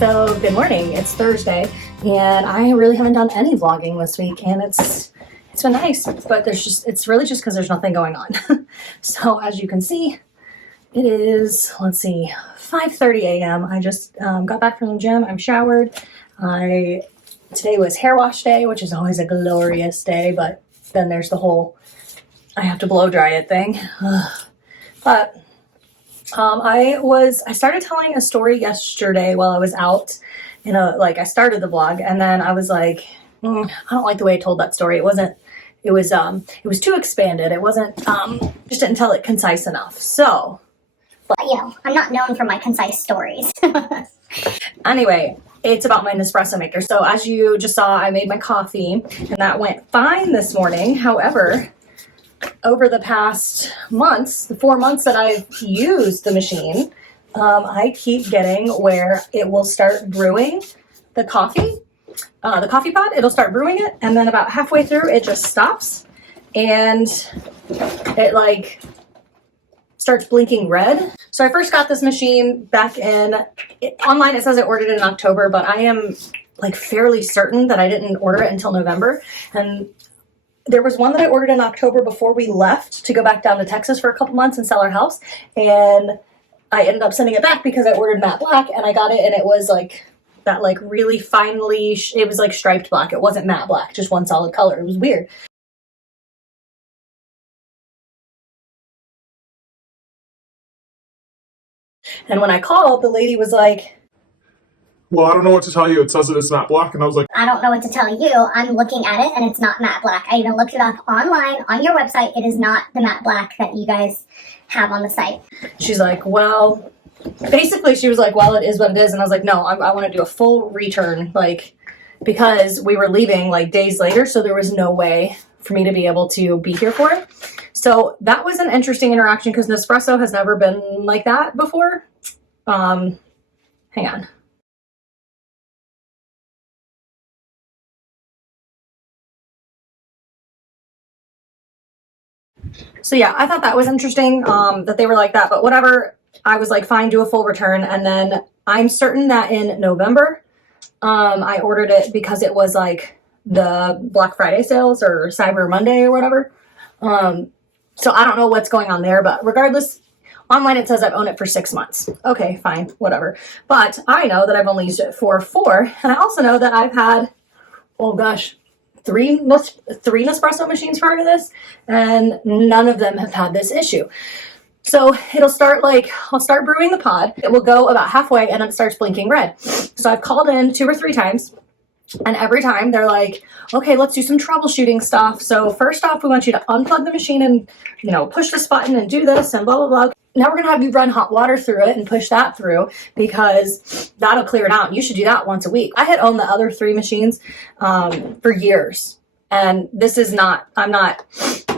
So good morning, it's Thursday, and I really haven't done any vlogging this week, and it's been nice, but it's really just because there's nothing going on. So as you can see, it is, let's see, 5:30 a.m. I just got back from the gym, I'm showered. Today was hair wash day, which is always a glorious day, but then there's the whole, I have to blow dry it thing. But I started telling a story yesterday while I was out, I started the vlog, and then I was like, I don't like the way I told that story. It was too expanded. It wasn't, just didn't tell it concise enough. So, but I'm not known for my concise stories. Anyway, it's about my Nespresso maker. So as you just saw, I made my coffee, and that went fine this morning. However, over the past months, the 4 months that I've used the machine, I keep getting where it will start brewing the coffee pod. It'll start brewing it, and then about halfway through, it just stops, and it starts blinking red. So I first got this machine back online. It says I ordered it in October, but I am fairly certain that I didn't order it until November. And there was one that I ordered in October before we left to go back down to Texas for a couple months and sell our house. And I ended up sending it back because I ordered matte black, and I got it, and it was that really finely, it was striped black. It wasn't matte black, just one solid color. It was weird. And when I called, the lady was like, well, I don't know what to tell you. It says that it's matte black. And I was like, I don't know what to tell you. I'm looking at it and it's not matte black. I even looked it up online on your website. It is not the matte black that you guys have on the site. She's like, well, basically she was like, well, it is what it is. And I was like, no, I want to do a full return, because we were leaving days later. So there was no way for me to be able to be here for it. So that was an interesting interaction because Nespresso has never been like that before. Hang on. So yeah, I thought that was interesting, that they were like that, but whatever. I was like, fine, do a full return. And then I'm certain that in November, I ordered it because it was the Black Friday sales or Cyber Monday or whatever. So I don't know what's going on there, but regardless, online it says I've owned it for 6 months. Okay, fine, whatever. But I know that I've only used it for 4, and I also know that I've had, oh gosh, three Nespresso machines prior to this, and none of them have had this issue. So it'll start I'll start brewing the pod. It will go about halfway, and then it starts blinking red. So I've called in 2 or 3 times. And every time they're like, okay, let's do some troubleshooting stuff. So first off, we want you to unplug the machine and, push this button and do this and blah, blah, blah. Now we're going to have you run hot water through it and push that through because that'll clear it out. You should do that once a week. I had owned the other 3 machines for years. And this is not, I'm not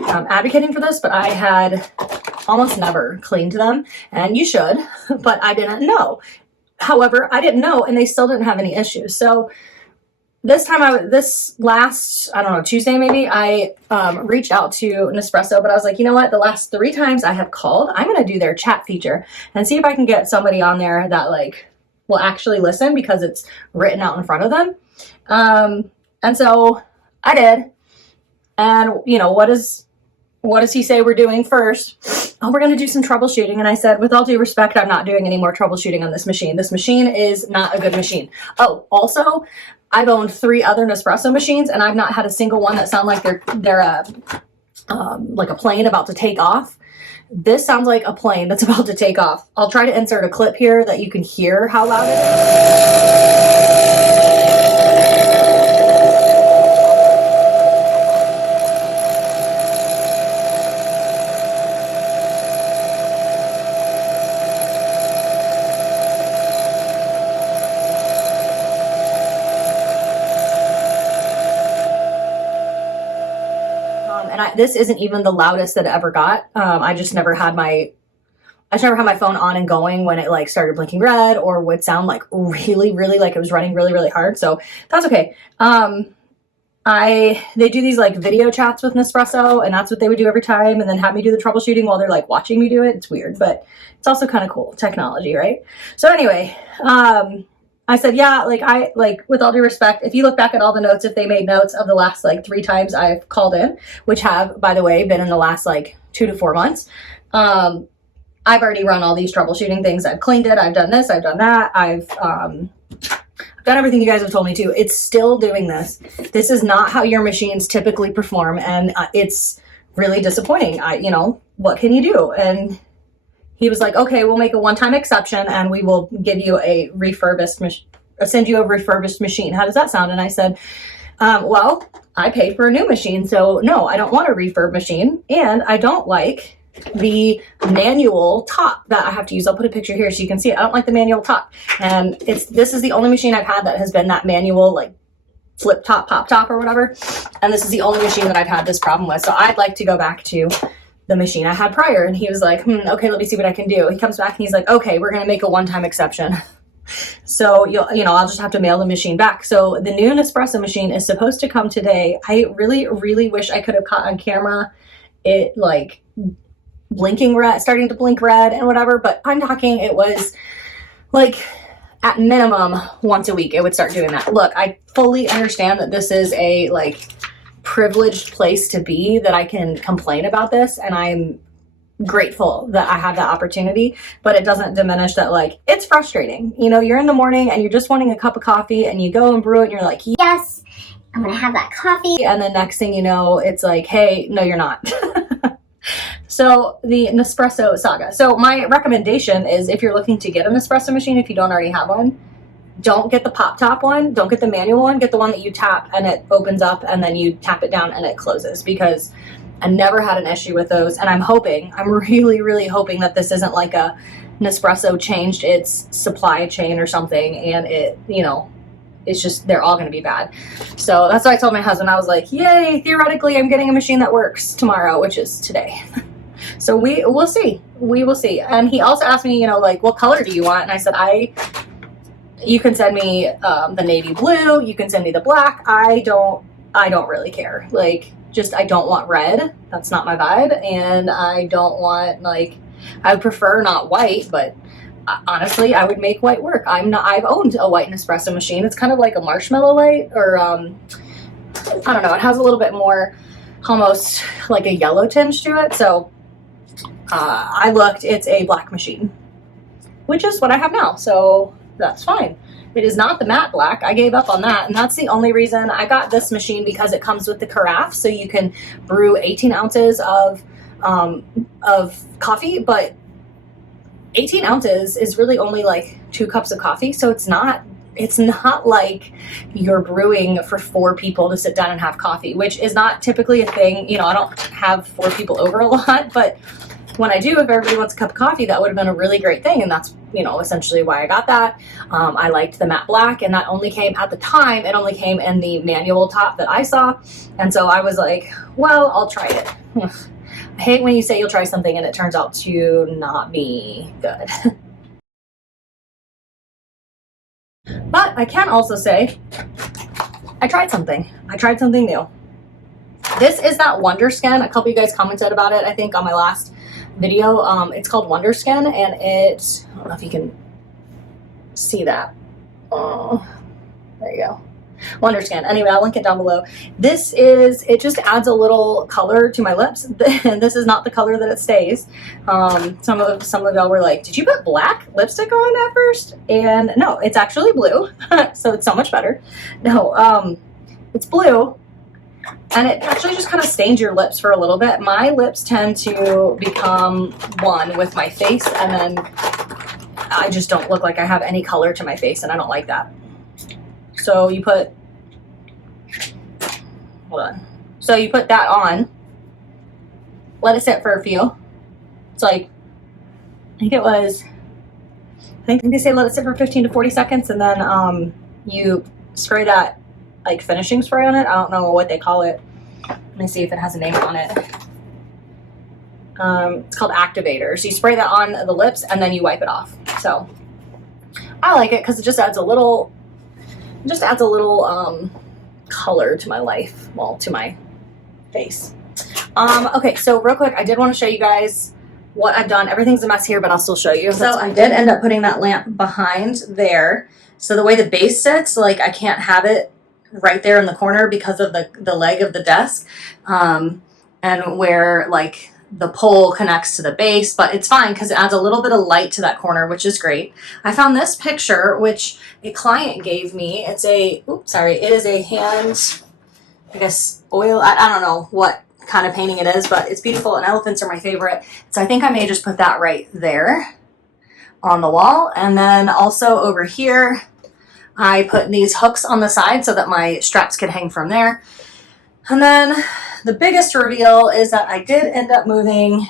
advocating for this, but I had almost never cleaned them. And you should, but I didn't know. However, I didn't know, and they still didn't have any issues. So this time, this last, I don't know, Tuesday maybe, I reached out to Nespresso, but I was like, you know what? The last 3 times I have called, I'm going to do their chat feature and see if I can get somebody on there that will actually listen because it's written out in front of them. And so I did. And, what does he say we're doing first? Oh, we're going to do some troubleshooting. And I said, with all due respect, I'm not doing any more troubleshooting on this machine. This machine is not a good machine. Oh, also, I've owned 3 other Nespresso machines, and I've not had a single one that sound like they're like a plane about to take off. This sounds like a plane that's about to take off. I'll try to insert a clip here that you can hear how loud it is. This isn't even the loudest that it ever got. I just never had my phone on and going when it started blinking red or would sound really, really it was running really, really hard. So that's okay. They do these video chats with Nespresso, and that's what they would do every time, and then have me do the troubleshooting while they're watching me do it. It's weird, but it's also kind of cool technology, right? So anyway, I I said, yeah, like with all due respect, if you look back at all the notes, if they made notes of the last like 3 times I've called in, which have, by the way, been in the last like 2 to 4 months, I've already run all these troubleshooting things. I've cleaned it. I've done this. I've done that. I've done everything you guys have told me to. It's still doing this. This is not how your machines typically perform, and it's really disappointing. You know, what can you do? And he was like, okay, we'll make a one-time exception, and we will give you a send you a refurbished machine. How does that sound? And I said, well, I paid for a new machine, so no, I don't want a refurb machine, and I don't like the manual top that I have to use. I'll put a picture here so you can see it. I don't like the manual top, and this is the only machine I've had that has been that manual, like flip top, pop top or whatever, and this is the only machine that I've had this problem with. So I'd like to go back to the machine I had prior. And he was like, okay, let me see what I can do. He comes back and he's like, okay, we're going to make a one-time exception. So, you know, I'll just have to mail the machine back. So the new Nespresso machine is supposed to come today. I really, really wish I could have caught on camera it like blinking red, starting to blink red and whatever, but I'm talking, it was like at minimum once a week it would start doing that. Look, I fully understand that this is a like privileged place to be, that I can complain about this, and I'm grateful that I have that opportunity, but it doesn't diminish that like it's frustrating. You know, you're in the morning and you're just wanting a cup of coffee and you go and brew it and you're like, Yes, I'm gonna have that coffee. and the next thing you know, it's like, hey, no, you're not. So the Nespresso saga. So my recommendation is, if you're looking to get an espresso machine, if you don't already have one, don't get the pop top one. Don't get the manual one. Get the one that you tap and it opens up and then you tap it down and it closes, because I never had an issue with those. And I'm really, really hoping that this isn't like a Nespresso changed its supply chain or something, and it, you know, it's just, they're all going to be bad. So that's why I told my husband, I was like, yay, theoretically I'm getting a machine that works tomorrow, which is today. So we'll see. We will see. And he also asked me, you know, like, what color do you want? And I said, you can send me the navy blue, you can send me the black. I don't really care. Like, just, I don't want red. That's not my vibe. And I don't want, like, I would prefer not white, but honestly, I would make white work. I've owned a white Nespresso machine. It's kind of like a marshmallow white, or I don't know. It has a little bit more, almost like a yellow tinge to it. So I looked, it's a black machine, which is what I have now. So that's fine. It is not the matte black. I gave up on that. And that's the only reason I got this machine, because it comes with the carafe. So you can brew 18 ounces of coffee, but 18 ounces is really only like 2 cups of coffee. So it's not like you're brewing for 4 people to sit down and have coffee, which is not typically a thing. You know, I don't have 4 people over a lot, but when I do, if everybody wants a cup of coffee, that would have been a really great thing. And that's, you know, essentially why I got that. I liked the matte black, and that only came, at the time, it only came in the manual top that I saw. And so I was like, well, I'll try it. I hate when you say you'll try something and it turns out to not be good. But I can also say I tried something. I tried something new. This is that Wonder Skin. A couple of you guys commented about it, I think, on my last video. It's called Wonder Skin, and it, I don't know if you can see that. Oh, there you go. Wonder Skin. Anyway, I'll link it down below. This is, it just adds a little color to my lips. This is not the color that it stays. Some of y'all were like, did you put black lipstick on at first? And no, it's actually blue. So it's so much better. No, it's blue. And it actually just kind of stains your lips for a little bit. My lips tend to become one with my face, and then I just don't look like I have any color to my face, and I don't like that. So you put, hold on. So you put that on, let it sit for a few. It's like, I think they say let it sit for 15 to 40 seconds, and then you spray that like finishing spray on it. I don't know what they call it. Let me see if it has a name on it. It's called Activator. So you spray that on the lips and then you wipe it off. So I like it because it just adds a little, color to my life, well, to my face. Okay, so real quick, I did want to show you guys what I've done. Everything's a mess here, but I'll still show you. So I did end up putting that lamp behind there. So the way the base sits, like I can't have it right there in the corner because of the leg of the desk, and where like the pole connects to the base, but it's fine because it adds a little bit of light to that corner, which is great. I found this picture, which a client gave me. It's a, it is a hand, I guess, oil. I don't know what kind of painting it is, but it's beautiful, and elephants are my favorite. So I think I may just put that right there on the wall. And then also over here, I put these hooks on the side so that my straps could hang from there. And then the biggest reveal is that I did end up moving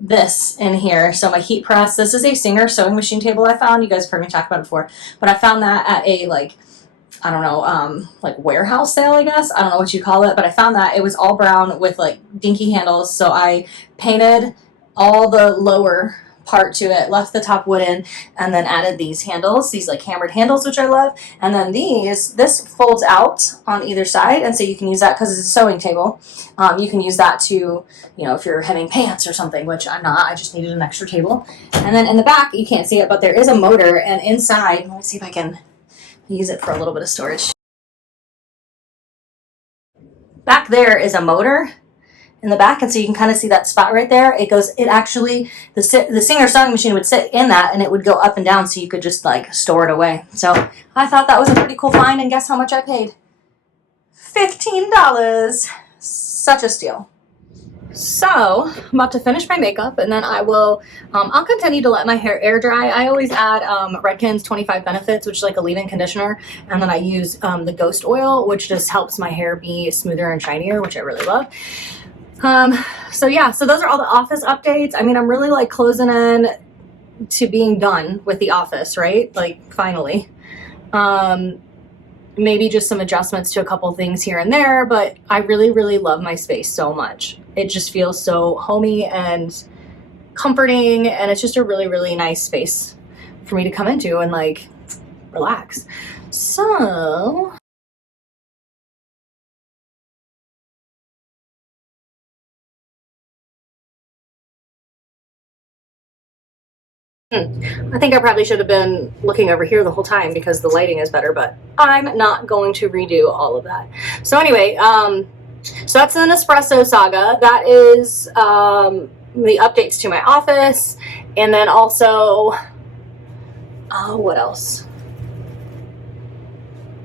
this in here. So my heat press, this is a Singer sewing machine table I found. You guys have heard me talk about it before, but I found that at a, like, I don't know, like warehouse sale, I guess. I don't know what you call it, but I found that it was all brown with like dinky handles. So I painted all the lower part to it, left the top wooden, and then added these handles, these like hammered handles, which I love. And then this folds out on either side, and so you can use that because it's a sewing table. You can use that to, you know, if you're hemming pants or something, which I'm not, I just needed an extra table. And then in the back, you can't see it, but there is a motor, and inside, let me see if I can use it for a little bit of storage. Back there is a motor in the back, and so you can kind of see that spot right there. It actually, the Singer sewing machine would sit in that, and it would go up and down, so you could just like store it away. So I thought that was a pretty cool find, and guess how much I paid? $15. Such a steal. So I'm about to finish my makeup, and then I will, I'll continue to let my hair air dry. I always add Redken's 25 Benefits, which is like a leave-in conditioner, and then I use the Ghost Oil, which just helps my hair be smoother and shinier, which I really love. So yeah, so those are all the office updates. I mean, I'm really like closing in to being done with the office, right? Like finally. Maybe just some adjustments to a couple things here and there, but I really, really love my space so much. It just feels so homey and comforting, and it's just a really, really nice space for me to come into and like relax. So I think I probably should have been looking over here the whole time because the lighting is better, but I'm not going to redo all of that. So anyway, so that's the Nespresso saga. That is the updates to my office. And then also, what else?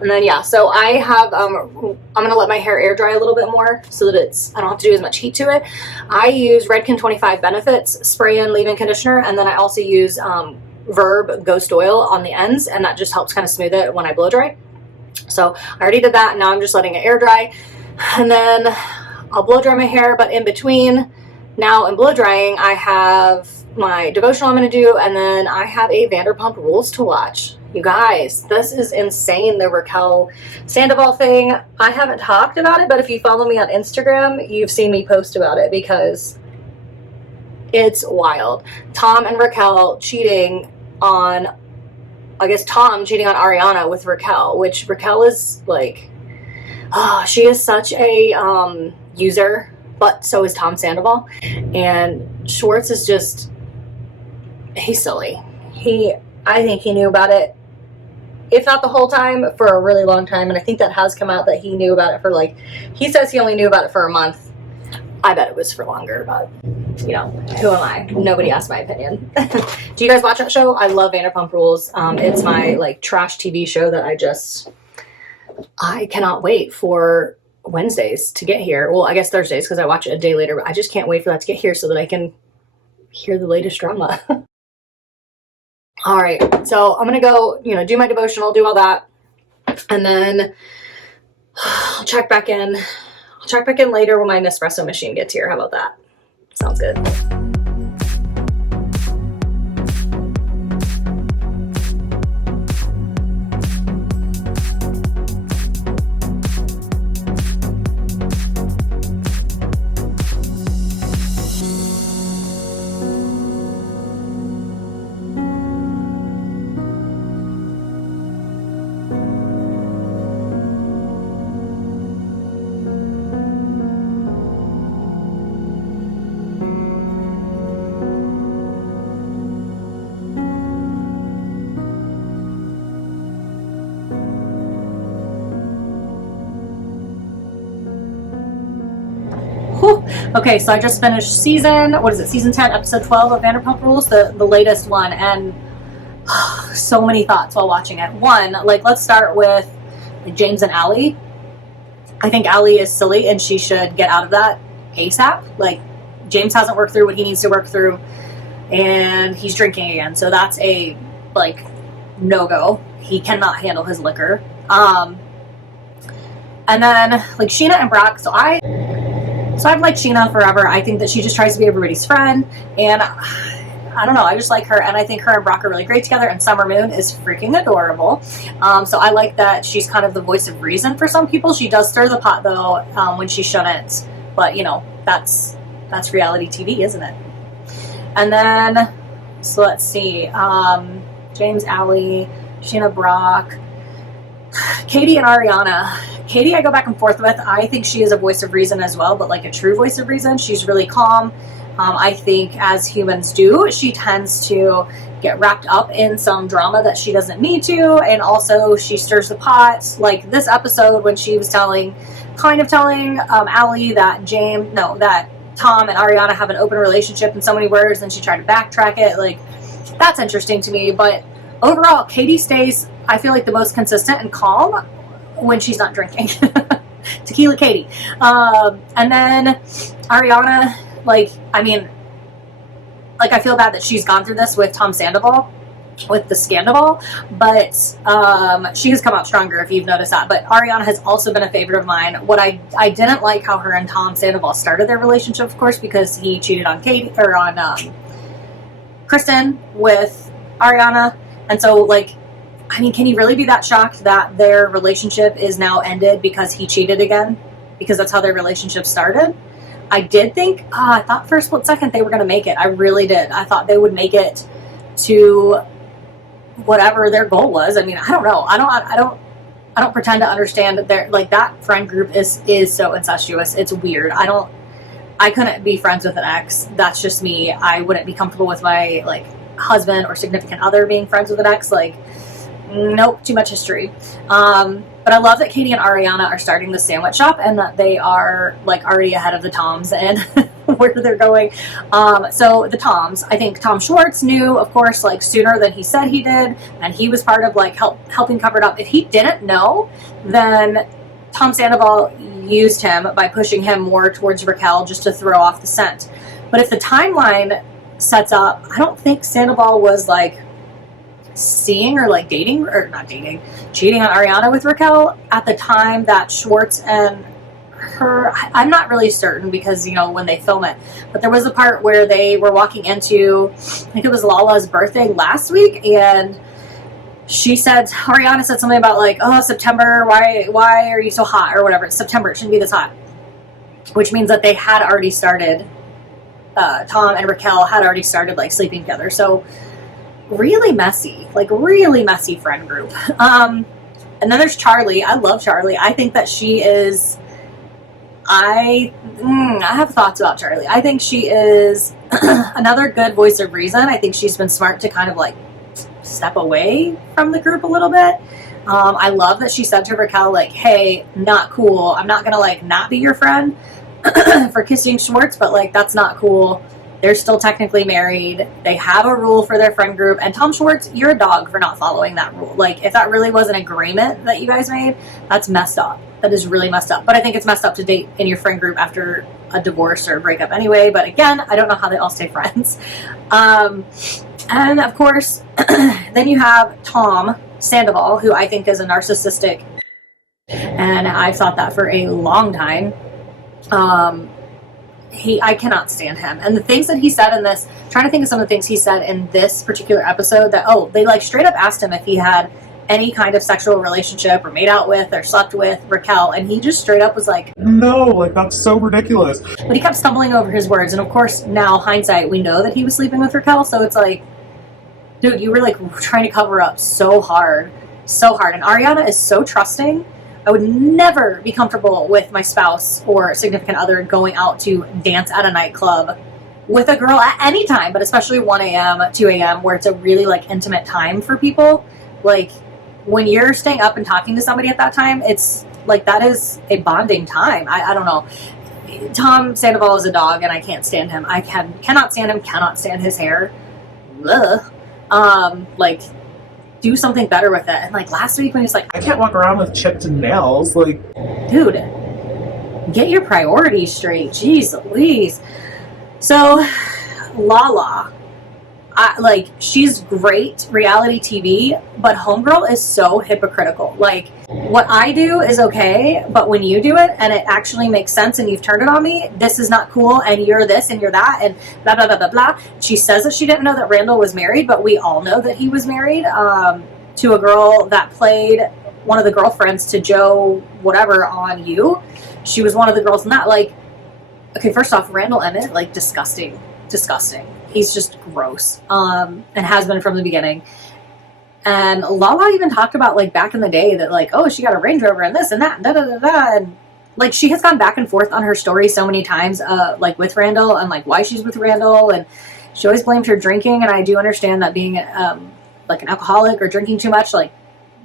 And then yeah, so I have, I'm gonna let my hair air dry a little bit more so that I don't have to do as much heat to it. I use Redken 25 Benefits spray-in leave-in conditioner, and then I also use Verb Ghost Oil on the ends, and that just helps kind of smooth it when I blow dry. So I already did that, and now I'm just letting it air dry, and then I'll blow dry my hair. But in between now and blow drying, I have my devotional I'm gonna do, and then I have a Vanderpump Rules to watch. You guys, this is insane, the Raquel Sandoval thing. I haven't talked about it, but if you follow me on Instagram, you've seen me post about it because it's wild. Tom and Raquel cheating on, I guess Tom cheating on Ariana with Raquel, which Raquel is like, she is such a user, but so is Tom Sandoval. And Schwartz is just, he's silly. I think he knew about it, if not the whole time, for a really long time. And I think that has come out that he knew about it for like, he says he only knew about it for a month. I bet it was for longer, but you know, who am I? Nobody asked my opinion. Do you guys watch that show? I love Vanderpump Rules. It's my like trash TV show that I cannot wait for Wednesdays to get here. Well, I guess Thursdays because I watch it a day later, but I just can't wait for that to get here so that I can hear the latest drama. All right, so I'm gonna go, you know, do my devotional, do all that, and then I'll check back in. I'll check back in later when my Nespresso machine gets here. How about that? Sounds good. Okay, so I just finished season 10, episode 12 of Vanderpump Rules, the latest one, and so many thoughts while watching it. One, like, let's start with James and Allie. I think Allie is silly and she should get out of that ASAP. Like, James hasn't worked through what he needs to work through, and he's drinking again, so that's a, like, no-go. He cannot handle his liquor. And then, like, Sheena and Brock, so I've liked Sheena forever. I think that she just tries to be everybody's friend, and I don't know, I just like her, and I think her and Brock are really great together, and Summer Moon is freaking adorable. So I like that she's kind of the voice of reason for some people. She does stir the pot, though, when she shouldn't, but, you know, that's reality TV, isn't it? And then, so let's see, James, Allie, Sheena, Brock, Katie and Ariana. Katie I go back and forth with. I think she is a voice of reason as well, but like a true voice of reason. She's really calm. I think, as humans do, she tends to get wrapped up in some drama that she doesn't need to, and also she stirs the pot. Like this episode when she was telling Allie that that Tom and Ariana have an open relationship in so many words, and she tried to backtrack it. Like, that's interesting to me, but overall, Katie stays, I feel like, the most consistent and calm when she's not drinking. Tequila Katie. And then Ariana, like, I mean, like, I feel bad that she's gone through this with Tom Sandoval, with the Scandoval, but she has come out stronger, if you've noticed that. But Ariana has also been a favorite of mine. What I didn't like how her and Tom Sandoval started their relationship, of course, because he cheated on Kristen with Ariana. And so, like, I mean, can you really be that shocked that their relationship is now ended because he cheated again? Because that's how their relationship started? I did think, I thought for a split second they were going to make it. I really did. I thought they would make it to whatever their goal was. I mean, I don't know. I don't pretend to understand that they're, like, that friend group is so incestuous. It's weird. I couldn't be friends with an ex. That's just me. I wouldn't be comfortable with my, like, husband or significant other being friends with an ex. Like, nope, too much history. But I love that Katie and Ariana are starting the sandwich shop, and that they are, like, already ahead of the Toms and where they're going. So the Toms, I think Tom Schwartz knew, of course, like, sooner than he said he did, and he was part of, like, helping cover it up. If he didn't know, then Tom Sandoval used him by pushing him more towards Raquel just to throw off the scent. But if the timeline sets up, I don't think Sandoval was, like, seeing or, like, cheating on Ariana with Raquel at the time that Schwartz and her, I'm not really certain because, you know, when they film it, but there was a part where they were walking into, I think it was Lala's birthday last week, and Ariana said something about, like, oh, September, why are you so hot, or whatever. It's September, it shouldn't be this hot, which means that they had already started, Tom and Raquel had already started, like, sleeping together. So really messy friend group. And then there's Charlie. I love Charlie. I think that she is, I have thoughts about Charlie. I think she is another good voice of reason. I think she's been smart to kind of, like, step away from the group a little bit. I love that she said to Raquel, like, hey, not cool. I'm not gonna, like, not be your friend for kissing Schwartz, but, like, that's not cool. They're still technically married. They have a rule for their friend group. And Tom Schwartz, you're a dog for not following that rule. Like, if that really was an agreement that you guys made, that's messed up. That is really messed up. But I think it's messed up to date in your friend group after a divorce or a breakup anyway. But again, I don't know how they all stay friends. And of course, then you have Tom Sandoval, who I think is a narcissistic, and I've thought that for a long time. I cannot stand him. And the things that he said in this, trying to think of some of the things he said in this particular episode that, they, like, straight up asked him if he had any kind of sexual relationship or made out with or slept with Raquel, and he just straight up was like, no, like, that's so ridiculous. But he kept stumbling over his words, and of course, now, hindsight, we know that he was sleeping with Raquel, so it's like, dude, you were, like, trying to cover up so hard. And Ariana is so trusting. I would never be comfortable with my spouse or significant other going out to dance at a nightclub with a girl at any time, but especially 1 a.m., 2 a.m., where it's a really, like, intimate time for people. Like, when you're staying up and talking to somebody at that time, it's, like, that is a bonding time. I don't know. Tom Sandoval is a dog, and I can't stand him. I cannot stand him, cannot stand his hair. Ugh. Like, do something better with it. And like last week when he's like, I can't walk around with chipped nails. Like, dude, get your priorities straight. Jeez Louise. So, Lala, she's great reality TV, but Homegirl is so hypocritical. Like, what I do is okay, but when you do it and it actually makes sense and you've turned it on me, this is not cool, and you're this and you're that, and blah, blah, blah, blah, blah. She says that she didn't know that Randall was married, but we all know that he was married to a girl that played one of the girlfriends to Joe whatever on You. She was one of the girls in that. Like, okay, first off, Randall Emmett, like, disgusting. He's just gross, and has been from the beginning. And Lala even talked about, like, back in the day that, like, oh, she got a Range Rover and this and that, and da-da-da-da, and, like, she has gone back and forth on her story so many times, like, with Randall, and, like, why she's with Randall, and she always blamed her drinking, and I do understand that being, like, an alcoholic or drinking too much, like,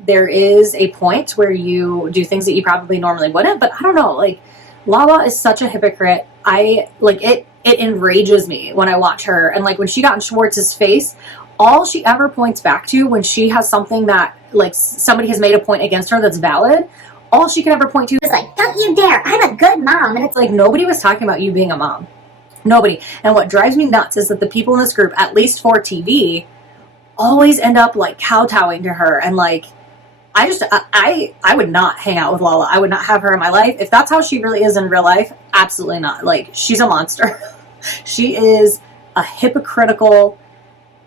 there is a point where you do things that you probably normally wouldn't, but I don't know, like, Lala is such a hypocrite. It enrages me when I watch her. And like when she got in Schwartz's face, all she ever points back to when she has something that like somebody has made a point against her that's valid, all she can ever point to is like, Don't you dare, I'm a good mom. and it's like nobody was talking about you being a mom. Nobody. And what drives me nuts is that the people in this group, at least for TV, always end up like kowtowing to her. And like, I would not hang out with Lala. I would not have her in my life. If that's how she really is in real life, absolutely not. Like, she's a monster. She is a hypocritical,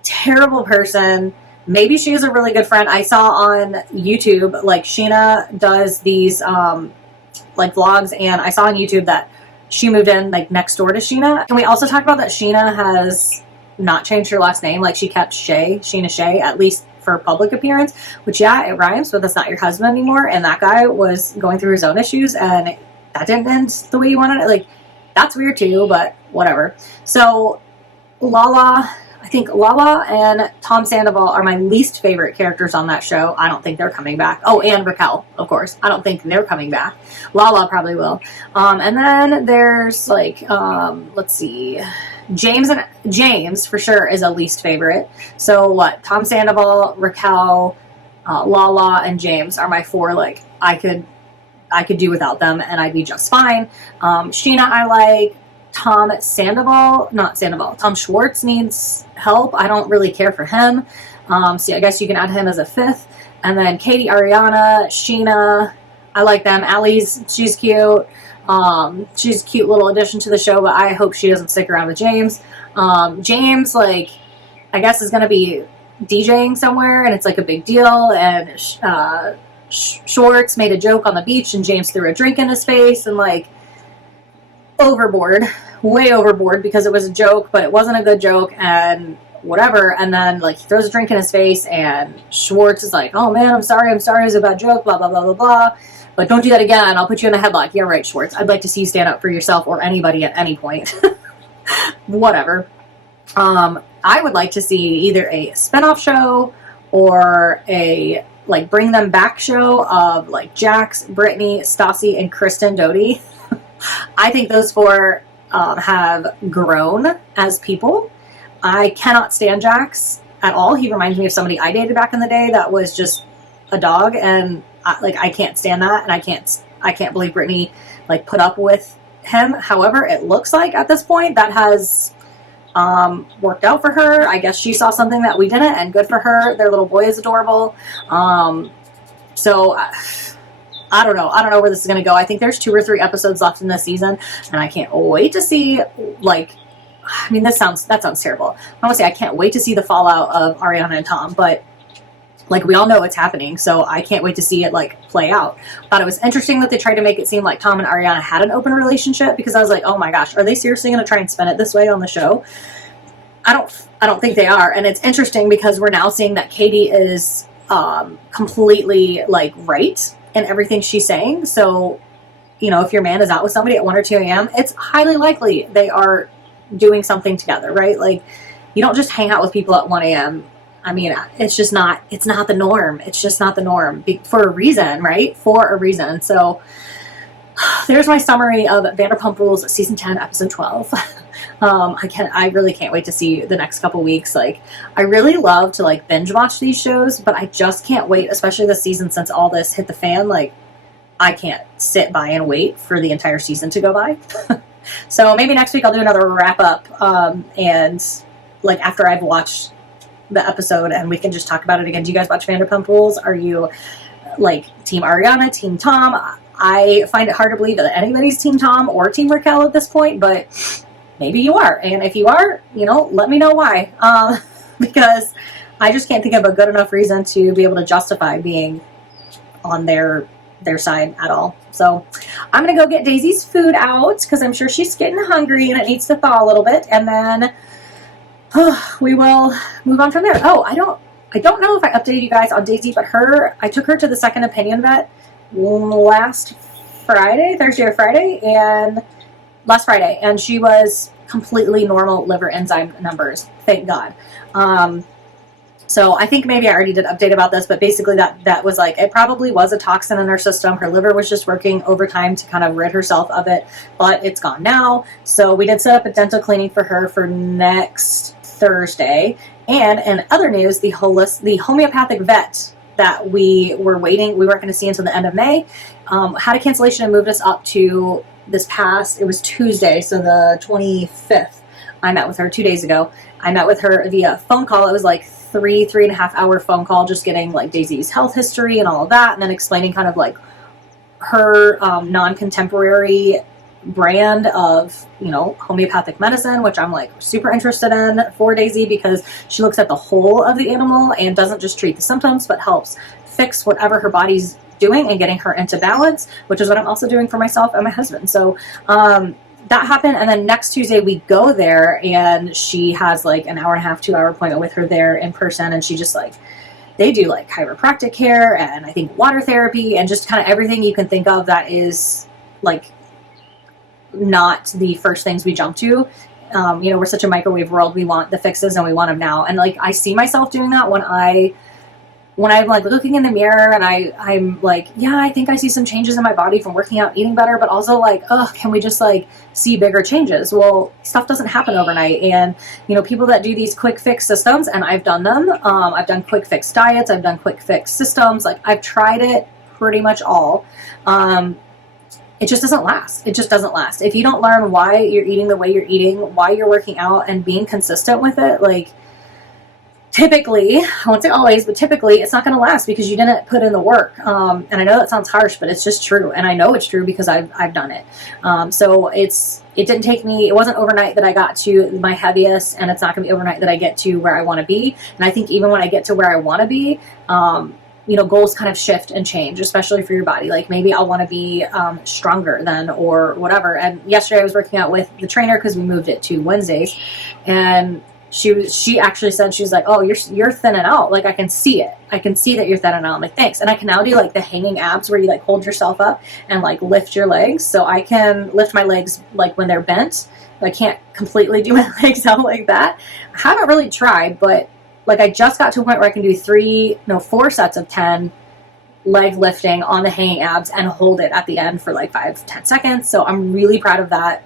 terrible person. Maybe she is a really good friend. I saw on YouTube, like, Sheena does these, like, vlogs, and I saw on YouTube that she moved in, like, next door to Sheena. Can we also talk about that Sheena has not changed her last name? Like, she kept Sheena Shea, at least for public appearance, which, yeah, it rhymes, but that's not your husband anymore, and that guy was going through his own issues, and that didn't end the way you wanted it. Like, that's weird too, but whatever. So, Lala, I think Lala and Tom Sandoval are my least favorite characters on that show. I don't think they're coming back. Oh, and Raquel, of course. I don't think they're coming back. Lala probably will. And then there's, like, let's see, James for sure is a least favorite. So what? Tom Sandoval, Raquel, Lala, and James are my four. Like, I could do without them and I'd be just fine. Sheena I like. Tom Schwartz needs help. I don't really care for him. So I guess you can add him as a fifth. And then Katie, Ariana, Sheena, I like them. Allie's, she's cute. She's a cute little addition to the show, but I hope she doesn't stick around with James. James, like, I guess is going to be DJing somewhere, and it's like a big deal, and Schwartz made a joke on the beach, and James threw a drink in his face, and, like, way overboard, because it was a joke, but it wasn't a good joke, and whatever, and then, like, he throws a drink in his face, and Schwartz is like, oh man, I'm sorry, it was a bad joke, blah, blah, blah, blah, blah. But don't do that again. I'll put you in a headlock. Yeah, right, Schwartz. I'd like to see you stand up for yourself or anybody at any point. Whatever. I would like to see either a spinoff show or a, like, bring them back show of, like, Jax, Brittany, Stassi, and Kristen Doty. I think those four have grown as people. I cannot stand Jax at all. He reminds me of somebody I dated back in the day that was just a dog, and I can't stand that, and I can't believe Brittany, like, put up with him. However, it looks like at this point that has worked out for her. I guess she saw something that we didn't, and good for her. Their little boy is adorable. So I don't know where this is going to go. I think there's 2 or 3 episodes left in this season, and I can't wait to see, like, I mean, that sounds terrible. I want to say I can't wait to see the fallout of Ariana and Tom, but, like, we all know it's happening, so I can't wait to see it, like, play out. Thought it was interesting that they tried to make it seem like Tom and Ariana had an open relationship, because I was like, oh my gosh, are they seriously going to try and spin it this way on the show? I don't think they are, and it's interesting because we're now seeing that Katie is completely, like, right in everything she's saying. So, you know, if your man is out with somebody at 1 or 2 a.m., it's highly likely they are doing something together, right? Like, you don't just hang out with people at 1 a.m. I mean, it's not the norm. It's just not the norm for a reason, right? For a reason. So, there's my summary of Vanderpump Rules season 10, episode 12. I really can't wait to see the next couple weeks. Like, I really love to like binge watch these shows, but I just can't wait, especially this season since all this hit the fan. Like, I can't sit by and wait for the entire season to go by. So maybe next week I'll do another wrap up, and like after I've watched the episode, and we can just talk about it again. Do you guys watch Vanderpump Rules? Are you like Team Ariana, Team Tom? I find it hard to believe that anybody's Team Tom or Team Raquel at this point, but maybe you are. And if you are, you know, let me know why. Because I just can't think of a good enough reason to be able to justify being on their side at all. So I'm going to go get Daisy's food out because I'm sure she's getting hungry and it needs to thaw a little bit. And then we will move on from there. Oh, I don't know if I updated you guys on Daisy, but I took her to the second opinion vet last Thursday or Friday, and last Friday, and she was completely normal liver enzyme numbers, thank God. So I think maybe I already did update about this, but basically that was like, it probably was a toxin in her system. Her liver was just working overtime to kind of rid herself of it, but it's gone now. So we did set up a dental cleaning for her for next Thursday. And in other news, the homeopathic vet that we weren't going to see until the end of May, had a cancellation and moved us up to it was Tuesday, so the 25th. I met with her 2 days ago. I met with her via phone call. It was like three and a half hour phone call, just getting like Daisy's health history and all of that, and then explaining kind of like her non-contemporary brand of, you know, homeopathic medicine, which I'm like super interested in for Daisy because she looks at the whole of the animal and doesn't just treat the symptoms, but helps fix whatever her body's doing and getting her into balance, which is what I'm also doing for myself and my husband. So that happened, and then next Tuesday we go there, and she has like an hour and a half, 2 hour appointment with her there in person, and she just like, they do like chiropractic care and I think water therapy and just kind of everything you can think of that is like not the first things we jump to. You know, we're such a microwave world. We want the fixes and we want them now. And like, I see myself doing that when I'm like looking in the mirror and I'm like, yeah, I think I see some changes in my body from working out, eating better, but also like, oh, can we just like see bigger changes? Well, stuff doesn't happen overnight. And, you know, people that do these quick fix systems, and I've done them, I've done quick fix diets, I've done quick fix systems, like I've tried it pretty much all. It just doesn't last. It just doesn't last. If you don't learn why you're eating the way you're eating, why you're working out and being consistent with it, like typically, I won't say always, but typically it's not going to last because you didn't put in the work. And I know that sounds harsh, but it's just true. And I know it's true because I've done it. So it didn't take me, it wasn't overnight that I got to my heaviest, and it's not going to be overnight that I get to where I want to be. And I think even when I get to where I want to be, you know, goals kind of shift and change, especially for your body. Like maybe I'll want to be stronger then or whatever. And yesterday I was working out with the trainer because we moved it to Wednesdays, and she actually said, she was like, oh, you're thinning out. Like I can see it. I can see that you're thinning out. I'm like, thanks. And I can now do like the hanging abs where you like hold yourself up and like lift your legs. So I can lift my legs like when they're bent. I can't completely do my legs out like that. I haven't really tried, but like I just got to a point where I can do 4 sets of 10 leg lifting on the hanging abs and hold it at the end for like 5-10 seconds. So I'm really proud of that.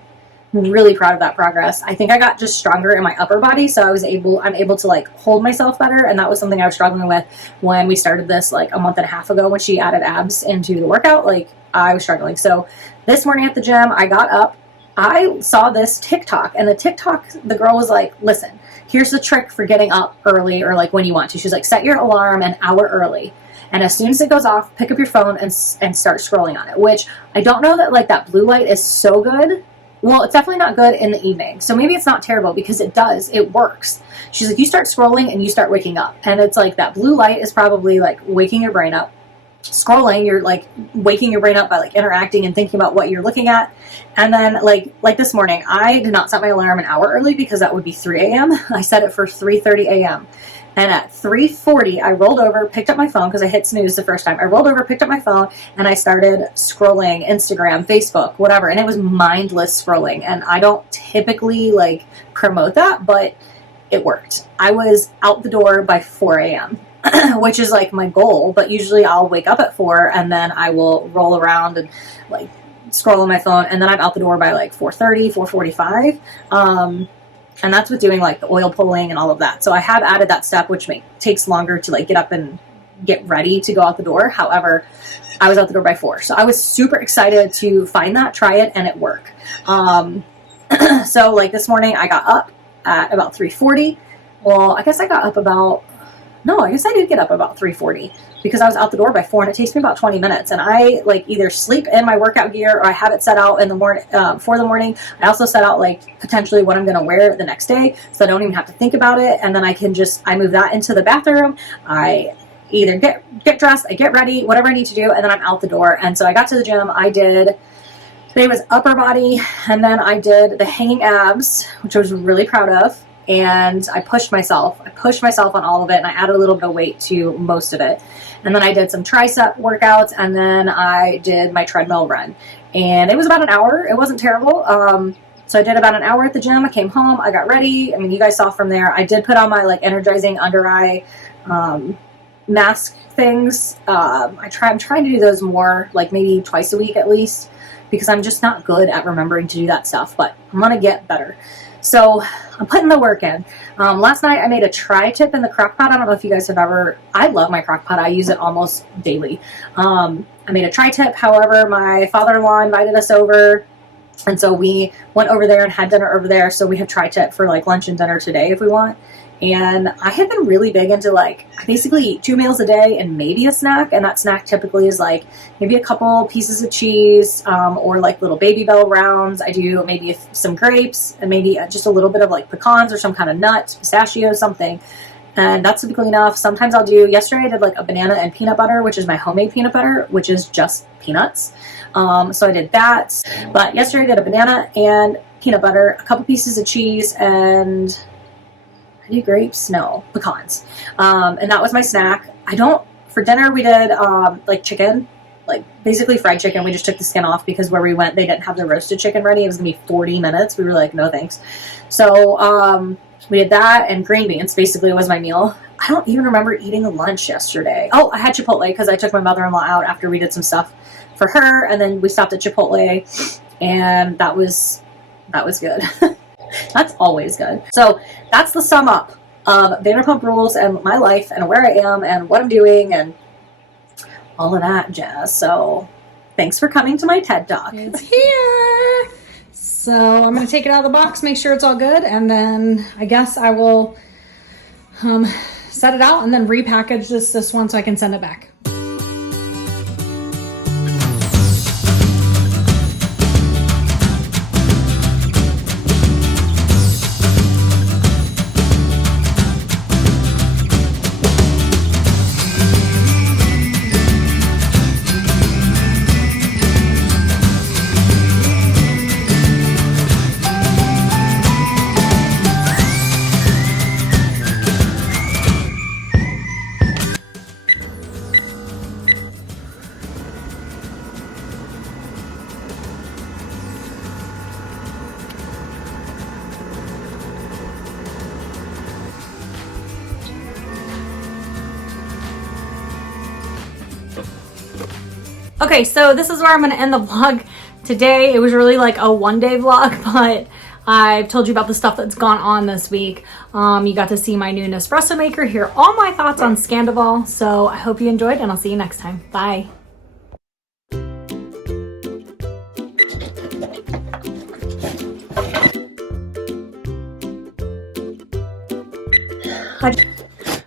I'm really proud of that progress. I think I got just stronger in my upper body, so I'm able to like hold myself better, and that was something I was struggling with when we started this like a month and a half ago when she added abs into the workout. Like I was struggling. So this morning at the gym, I got up, I saw this TikTok, and the girl was like, listen, here's the trick for getting up early or like when you want to. She's like, set your alarm an hour early. And as soon as it goes off, pick up your phone and start scrolling on it, which I don't know that like that blue light is so good. Well, it's definitely not good in the evening. So maybe it's not terrible because it works. She's like, you start scrolling and you start waking up. And it's like that blue light is probably like waking your brain up. Scrolling, you're like waking your brain up by like interacting and thinking about what you're looking at. And then like this morning, I did not set my alarm an hour early because that would be 3 a.m. I set it for 3:30 a.m. And at 3:40, I rolled over, picked up my phone because I hit snooze the first time. I rolled over, picked up my phone, and I started scrolling Instagram, Facebook, whatever. And it was mindless scrolling. And I don't typically like promote that, but it worked. I was out the door by 4 a.m., which is like my goal. But usually I'll wake up at 4 and then I will roll around and like scroll on my phone, and then I'm out the door by like 4:30, 4:45. And that's with doing like the oil pulling and all of that. So I have added that step, which takes longer to like get up and get ready to go out the door. However, I was out the door by 4. So I was super excited to find that, try it, and it worked. So like this morning I got up at about 3:40. Well, I guess I got up about, no, I guess I did get up about 3:40 because I was out the door by 4, and it takes me about 20 minutes. And I like either sleep in my workout gear or I have it set out in the morning, for the morning. I also set out like potentially what I'm going to wear the next day, so I don't even have to think about it. And then I can just, I move that into the bathroom. I either get dressed, I get ready, whatever I need to do, and then I'm out the door. And so I got to the gym. Today was upper body, and then I did the hanging abs, which I was really proud of. And I pushed myself on all of it, and I added a little bit of weight to most of it. And then I did some tricep workouts, and then I did my treadmill run. And it was about an hour. It wasn't terrible. So I did about an hour at the gym. I came home, I got ready. I mean, you guys saw from there. I did put on my like energizing under eye mask things. I'm trying to do those more, like maybe twice a week at least, because I'm just not good at remembering to do that stuff, but I'm gonna get better. So I'm putting the work in. Last night I made a tri-tip in the crock pot. I don't know if you guys have ever, I love my crock pot. I use it almost daily. I made a tri-tip. However, my father-in-law invited us over, and so we went over there and had dinner over there. So we have tri-tip for like lunch and dinner today if we want. And I have been really big into like, I basically eat 2 meals a day and maybe a snack. And that snack typically is like maybe a couple pieces of cheese, or like little Baby Bell rounds. I do maybe some grapes and maybe just a little bit of like pecans or some kind of nut, pistachio, something. And that's typically enough. Sometimes I'll do, yesterday I did like a banana and peanut butter, which is my homemade peanut butter, which is just peanuts. So I did that. But yesterday I did a banana and peanut butter, a couple pieces of cheese, and grapes? No, pecans. And that was my snack. For dinner we did like chicken, like basically fried chicken. We just took the skin off because where we went, they didn't have the roasted chicken ready. It was gonna be 40 minutes. We were like, no thanks. So we did that, and green beans basically was my meal. I don't even remember eating lunch yesterday. Oh, I had Chipotle because I took my mother-in-law out after we did some stuff for her, and then we stopped at Chipotle, and that was good. That's always good. So that's the sum up of Vanderpump Rules and my life and where I am and what I'm doing and all of that jazz. So thanks for coming to my TED Talk. It's here. So I'm going to take it out of the box, make sure it's all good, and then I guess I will set it out and then repackage this one so I can send it back. Okay, so this is where I'm going to end the vlog today. It was really like a one-day vlog, but I've told you about the stuff that's gone on this week. You got to see my new Nespresso maker, hear all my thoughts on SCANDOVAL. So I hope you enjoyed, and I'll see you next time. Bye.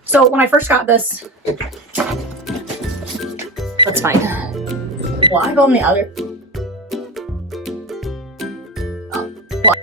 So when I first got this, that's fine. Well, I go in the other. Oh, well.